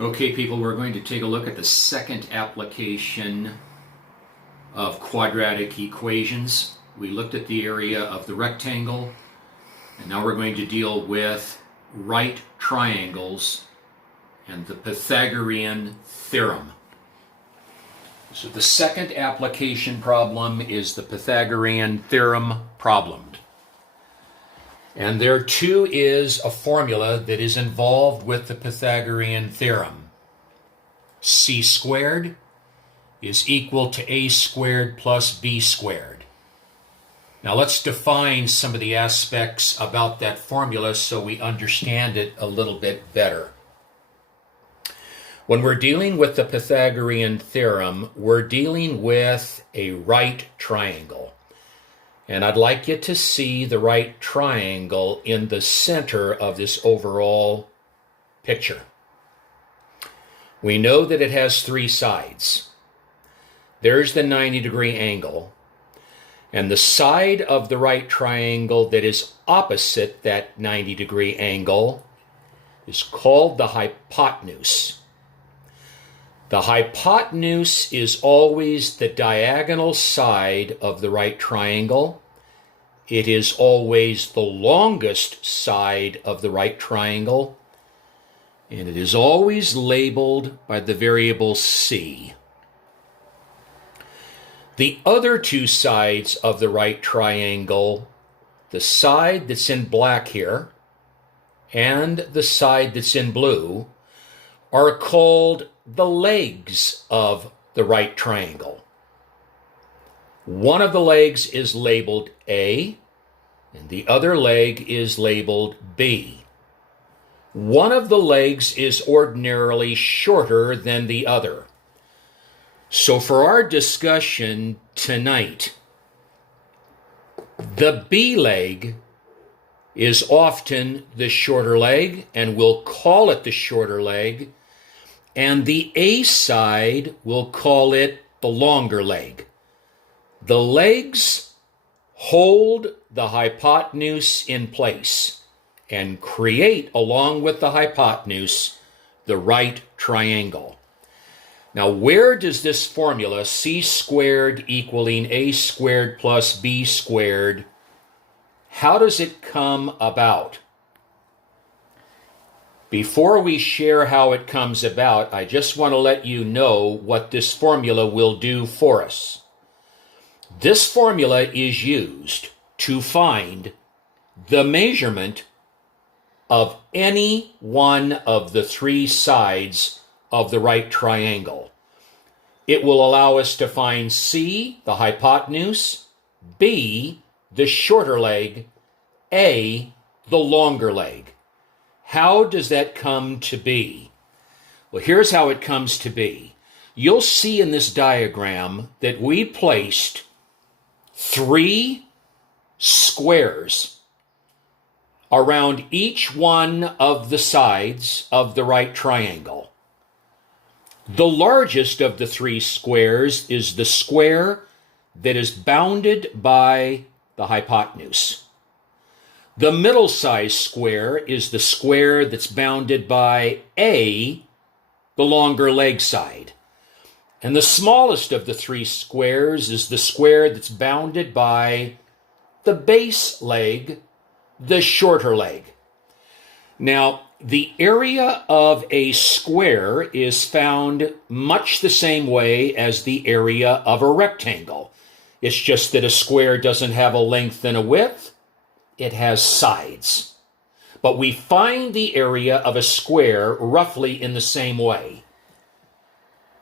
Okay, people, we're going to take a look at the second application of quadratic equations. We looked at the area of the rectangle, and now we're going to deal with right triangles and the Pythagorean Theorem. So the second application problem is the Pythagorean Theorem problem. And there too is a formula that is involved with the Pythagorean theorem. C squared is equal to a squared plus b squared. Now let's define some of the aspects about that formula so we understand it a little bit better. When we're dealing with the Pythagorean theorem, we're dealing with a right triangle. And I'd like you to see the right triangle in the center of this overall picture. We know that it has three sides. There's the 90-degree angle, and the side of the right triangle that is opposite that 90-degree angle is called the hypotenuse. The hypotenuse is always the diagonal side of the right triangle. It is always the longest side of the right triangle, and it is always labeled by the variable c. The other two sides of the right triangle, the side that's in black here and the side that's in blue, are called the legs of the right triangle. One of the legs is labeled A, and the other leg is labeled B. One of the legs is ordinarily shorter than the other. So for our discussion tonight, the B leg is often the shorter leg, and we'll call it the shorter leg, and the A side, we'll call it the longer leg. The legs hold the hypotenuse in place and create, along with the hypotenuse, the right triangle. Now, where does this formula, c squared equaling a squared plus b squared, how does it come about? Before we share how it comes about, I just want to let you know what this formula will do for us. This formula is used to find the measurement of any one of the three sides of the right triangle. It will allow us to find C, the hypotenuse, B, the shorter leg, A, the longer leg. How does that come to be? Well, here's how it comes to be. You'll see in this diagram that we placed three squares around each one of the sides of the right triangle. The largest of the three squares is the square that is bounded by the hypotenuse. The middle-sized square is the square that's bounded by A, the longer leg side. And the smallest of the three squares is the square that's bounded by the base leg, the shorter leg. Now, the area of a square is found much the same way as the area of a rectangle. It's just that a square doesn't have a length and a width. It has sides. But we find the area of a square roughly in the same way.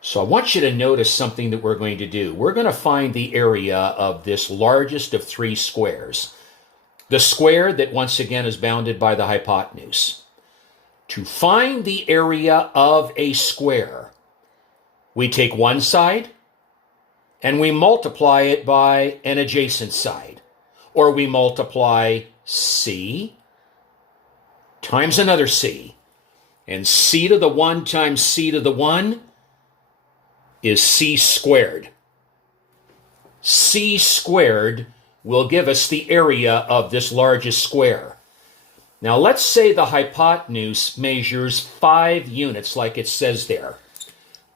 So I want you to notice something that we're going to do. We're going to find the area of this largest of three squares. The square that once again is bounded by the hypotenuse. To find the area of a square, we take one side and we multiply it by an adjacent side. Or we multiply C times another C. And C to the 1 times C to the 1 is C squared. C squared will give us the area of this largest square. Now let's say the hypotenuse measures 5 units like it says there.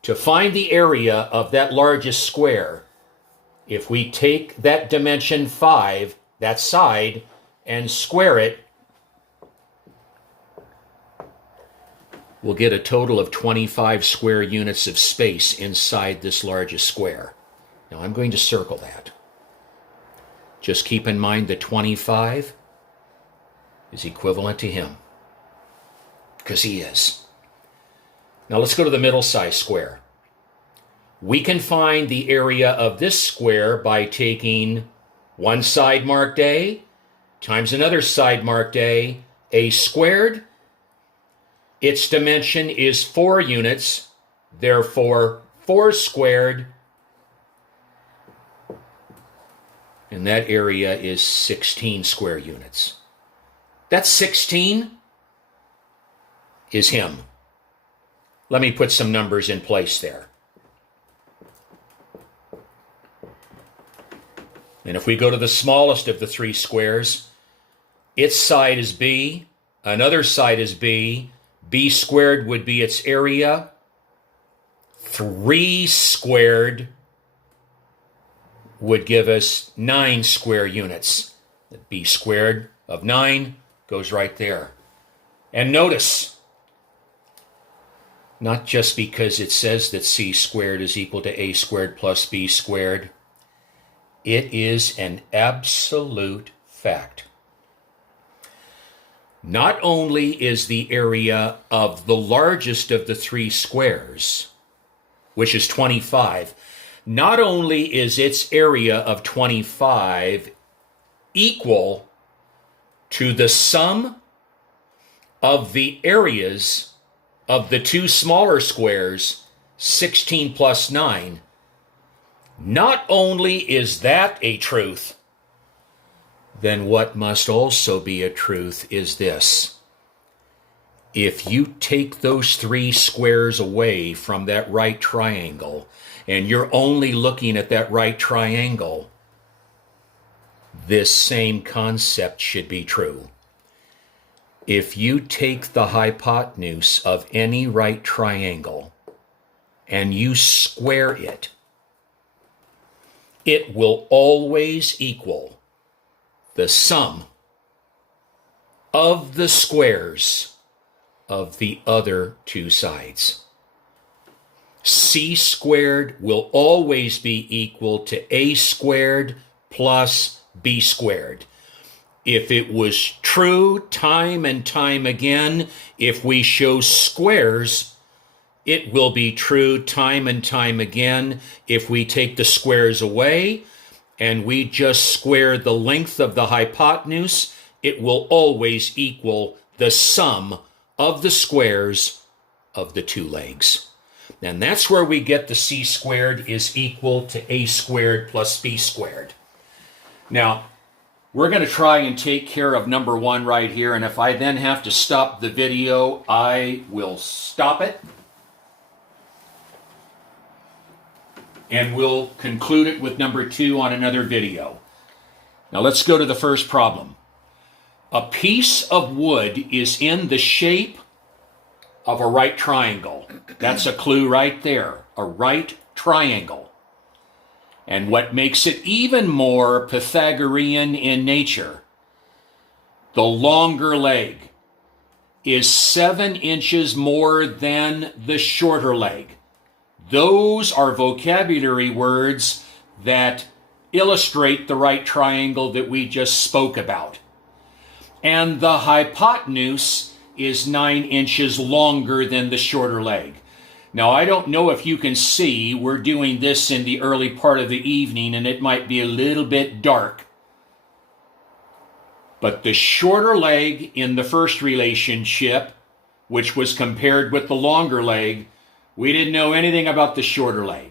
To find the area of that largest square, if we take that dimension 5, that side, and square it, we'll get a total of 25 square units of space inside this largest square. Now I'm going to circle that. Just keep in mind that 25 is equivalent to him, because he is. Now let's go to the middle-sized square. We can find the area of this square by taking one side marked A times another side marked A squared. Its dimension is 4 units, therefore 4 squared, and that area is 16 square units. That 16 is him. Let me put some numbers in place there. And if we go to the smallest of the 3 squares, its side is B, another side is B, B squared would be its area, 3 squared would give us 9 square units. The B squared of 9 goes right there. And notice, not just because it says that C squared is equal to A squared plus B squared, it is an absolute fact. Not only is the area of the largest of the 3 squares, which is 25, not only is its area of 25 equal to the sum of the areas of the 2 smaller squares, 16 plus 9, not only is that a truth, then what must also be a truth is this. If you take those 3 squares away from that right triangle, and you're only looking at that right triangle, this same concept should be true. If you take the hypotenuse of any right triangle and you square it, it will always equal the sum of the squares of the other 2 sides. C squared will always be equal to A squared plus B squared. If it was true time and time again, if we show squares, it will be true time and time again if we take the squares away and we just square the length of the hypotenuse. It will always equal the sum of the squares of the 2 legs. And that's where we get the C squared is equal to A squared plus B squared. Now, we're going to try and take care of number 1 right here, and if I then have to stop the video, I will stop it. And we'll conclude it with number 2 on another video. Now let's go to the first problem. A piece of wood is in the shape of a right triangle. That's a clue right there, a right triangle. And what makes it even more Pythagorean in nature, the longer leg is 7 inches more than the shorter leg. Those are vocabulary words that illustrate the right triangle that we just spoke about. And the hypotenuse is 9 inches longer than the shorter leg. Now, I don't know if you can see, we're doing this in the early part of the evening and it might be a little bit dark. But the shorter leg in the first relationship, which was compared with the longer leg, we didn't know anything about the shorter leg.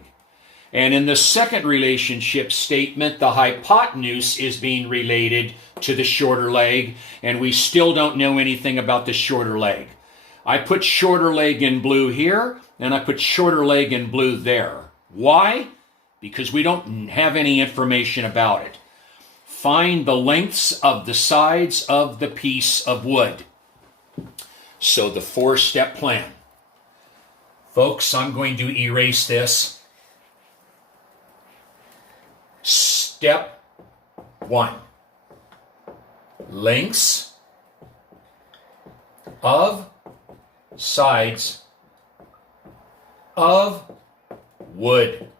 And in the second relationship statement, the hypotenuse is being related to the shorter leg, and we still don't know anything about the shorter leg. I put shorter leg in blue here, and I put shorter leg in blue there. Why? Because we don't have any information about it. Find the lengths of the sides of the piece of wood. So the 4-step plan. Folks, I'm going to erase this. Step 1. Lengths of sides of wood.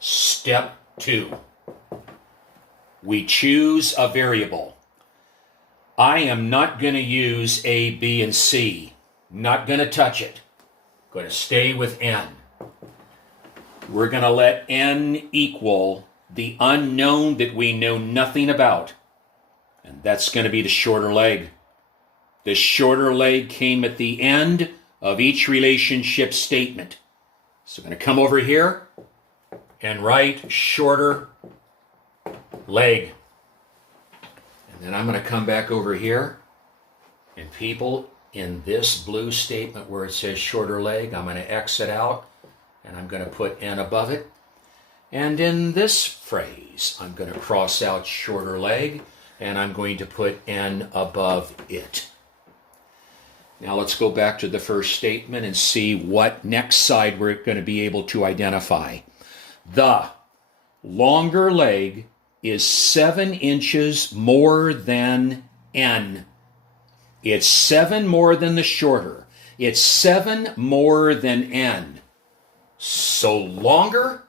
Step 2. We choose a variable. I am not going to use A, B, and C. Not going to touch it. Going to stay with N. We're going to let N equal the unknown that we know nothing about. And that's going to be the shorter leg. The shorter leg came at the end of each relationship statement. So I'm going to come over here and write shorter leg. And then I'm going to come back over here, and people, in this blue statement where it says shorter leg, I'm going to X it out, and I'm going to put N above it. And in this phrase, I'm going to cross out shorter leg, and I'm going to put N above it. Now let's go back to the first statement and see what next side we're going to be able to identify. The longer leg is 7 inches more than N. It's 7 more than the shorter. It's 7 more than N. So longer,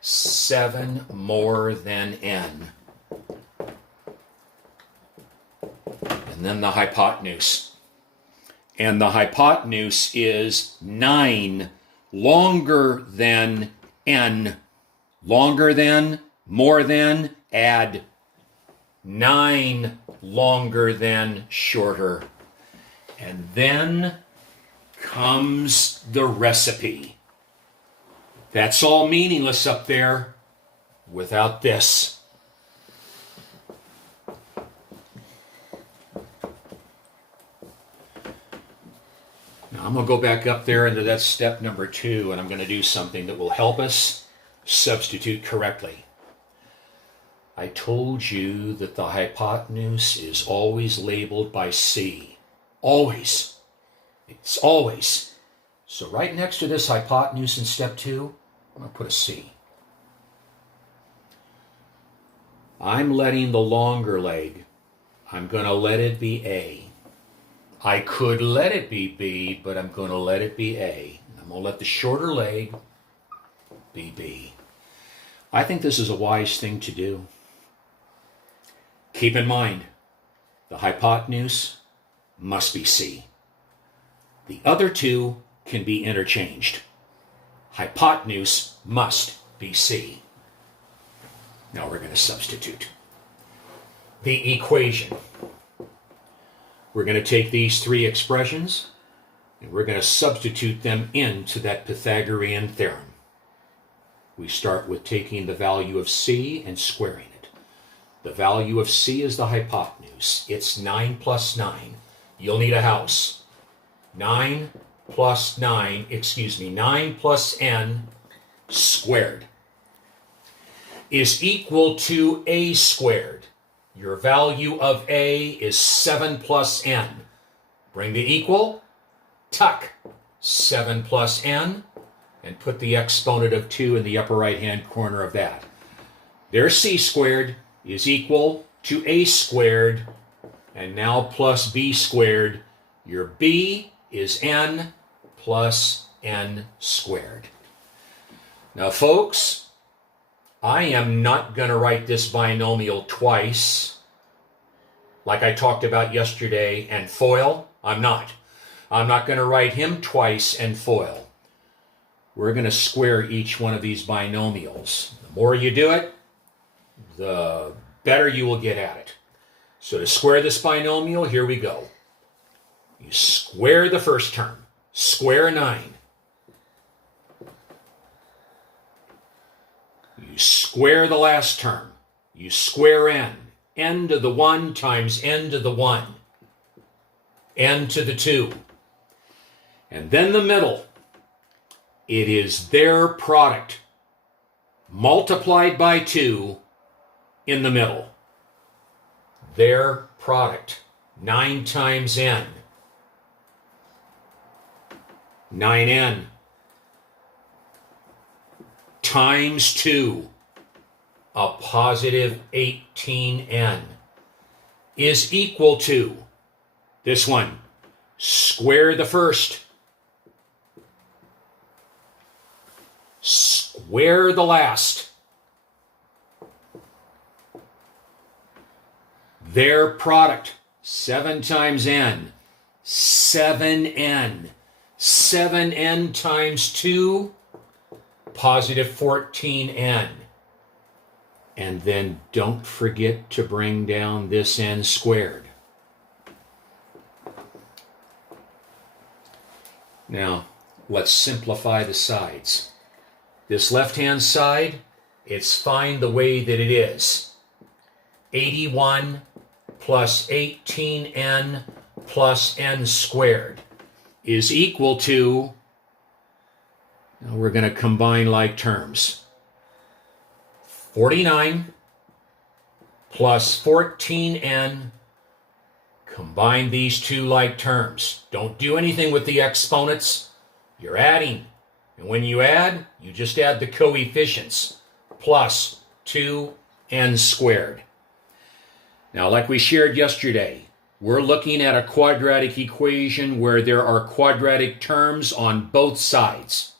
7 more than N. And then the hypotenuse. And the hypotenuse is 9 longer than N. Longer than, more than, add. 9 longer than, shorter. And then comes the recipe. That's all meaningless up there without this. Now I'm going to go back up there into that step number 2, and I'm going to do something that will help us substitute correctly. I told you that the hypotenuse is always labeled by C. Always. It's always. So right next to this hypotenuse in step 2, I'm going to put a C. I'm letting the longer leg, I'm going to let it be A. I could let it be B, but I'm going to let it be A. I'm going to let the shorter leg be B. I think this is a wise thing to do. Keep in mind, the hypotenuse must be C. The other two can be interchanged. Hypotenuse must be C. Now we're going to substitute. The equation. We're going to take these 3 expressions, and we're going to substitute them into that Pythagorean theorem. We start with taking the value of C and squaring it. The value of C is the hypotenuse. It's 9 plus 9. You'll need a house. 9 plus N squared is equal to A squared. Your value of A is 7 plus N. Bring the equal, tuck 7 plus N, and put the exponent of 2 in the upper right-hand corner of that. Their C squared is equal to A squared, and now plus B squared. Your B is N plus N squared. Now, folks, I am not going to write this binomial twice, like I talked about yesterday, and FOIL. I'm not. I'm not going to write him twice and FOIL. We're going to square each one of these binomials. The more you do it, the better you will get at it. So to square this binomial, here we go. You square the first term. Square 9. You square the last term. You square n. N to the 1 times n to the 1. N to the 2. And then the middle. It is their product. multiplied by 2 in the middle. Their product, 9 times n. 9n times 2, a positive 18n, is equal to, this one, square the first, square the last. Their product, 7 times n, 7n. 7n times 2, positive 14n. And then don't forget to bring down this n squared. Now, let's simplify the sides. This left-hand side, it's fine the way that it is. 81 plus 18n plus n squared is equal to, now we're going to combine like terms, 49 plus 14n, combine these two like terms. Don't do anything with the exponents. You're adding. And when you add, you just add the coefficients, plus 2n squared. Now, like we shared yesterday, we're looking at a quadratic equation where there are quadratic terms on both sides.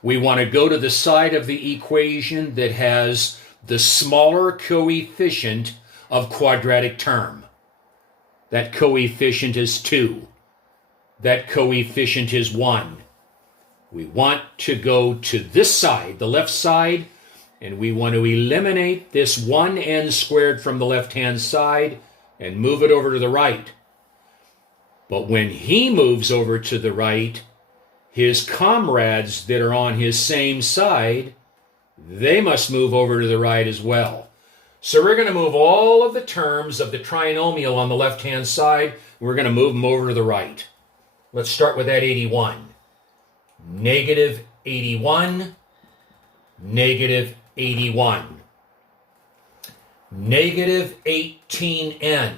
We want to go to the side of the equation that has the smaller coefficient of quadratic term. That coefficient is 2. That coefficient is 1. We want to go to this side, the left side, and we want to eliminate this 1n squared from the left-hand side and move it over to the right. But when he moves over to the right, his comrades that are on his same side, they must move over to the right as well. So we're going to move all of the terms of the trinomial on the left-hand side. We're going to move them over to the right. Let's start with that 81. Negative 81, negative 81. Negative 18n,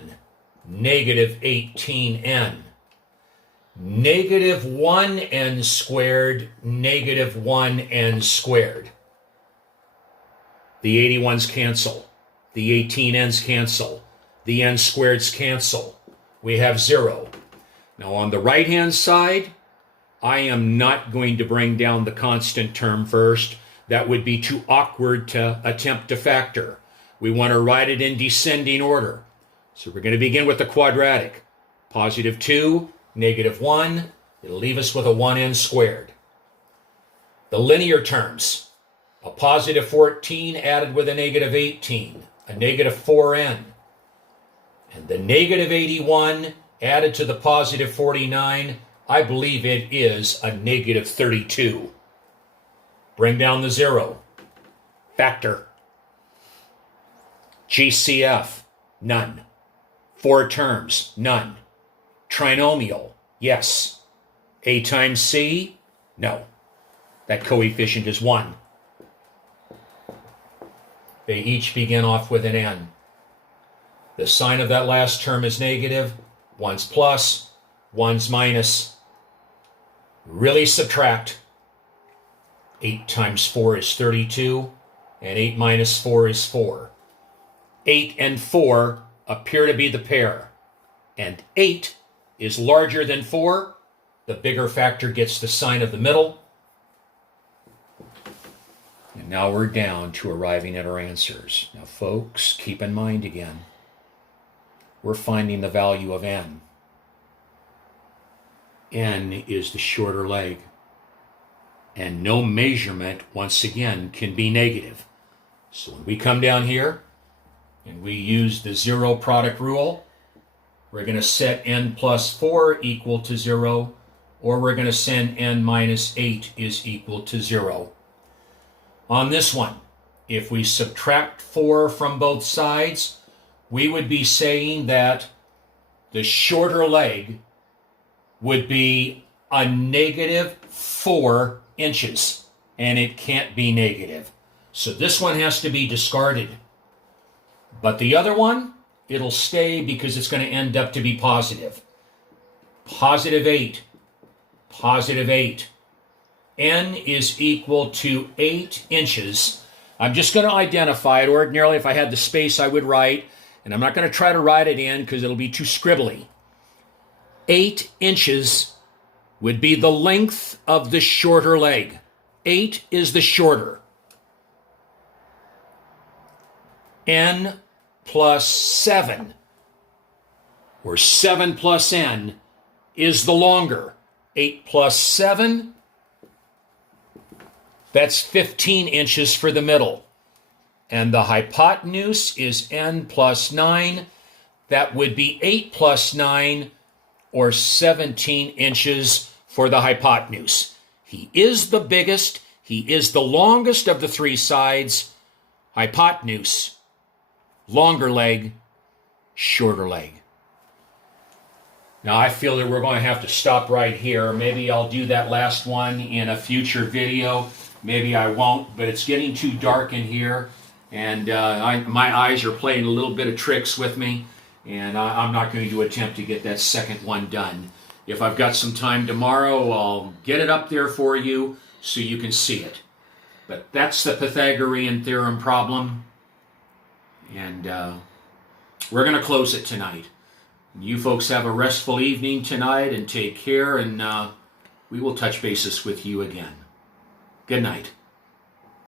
negative 18n. Negative 1n squared, negative 1n squared. The 81s cancel. The 18n's cancel. The n squareds cancel. We have 0. Now on the right-hand side, I am not going to bring down the constant term first. That would be too awkward to attempt to factor. We want to write it in descending order. So we're going to begin with the quadratic. Positive 2, negative 1. It'll leave us with a 1n squared. The linear terms. A positive 14 added with a negative 18. A negative 4n. And the negative 81 added to the positive 49. I believe it is a negative 32. Bring down the 0. Factor. GCF, none. 4 terms, none. Trinomial, yes. A times C, no. That coefficient is 1. They each begin off with an n. The sign of that last term is negative. One's plus, one's minus. Really subtract. 8 times 4 is 32, and 8 minus 4 is 4. 8 and 4 appear to be the pair, and 8 is larger than 4. The bigger factor gets the sign of the middle. And now we're down to arriving at our answers. Now, folks, keep in mind again, we're finding the value of n. N is the shorter leg. And no measurement, once again, can be negative. So when we come down here and we use the 0 product rule, we're going to set n plus 4 equal to 0, or we're going to send n minus 8 is equal to 0. On this one, if we subtract 4 from both sides, we would be saying that the shorter leg would be a negative 4 inches, and it can't be negative. So this one has to be discarded. But the other one, it'll stay because it's going to end up to be positive. Positive 8. Positive 8. N is equal to 8 inches. I'm just going to identify it. Ordinarily, if I had the space, I would write. And I'm not going to try to write it in because it'll be too scribbly. 8 inches would be the length of the shorter leg. 8 is the shorter. N plus 7, or 7 plus N, is the longer. 8 plus 7, that's 15 inches for the middle. And the hypotenuse is N plus 9. That would be 8 plus 9, or 17 inches for the hypotenuse. He is the biggest. He is the longest of the three sides. Hypotenuse, longer leg, shorter leg. Now I feel that we're going to have to stop right here. Maybe I'll do that last one in a future video. Maybe I won't, but it's getting too dark in here, and my eyes are playing a little bit of tricks with me, and I'm not going to attempt to get that second one done. If I've got some time tomorrow, I'll get it up there for you so you can see it. But that's the Pythagorean Theorem problem, and we're going to close it tonight. You folks have a restful evening tonight and take care, and we will touch bases with you again. Good night.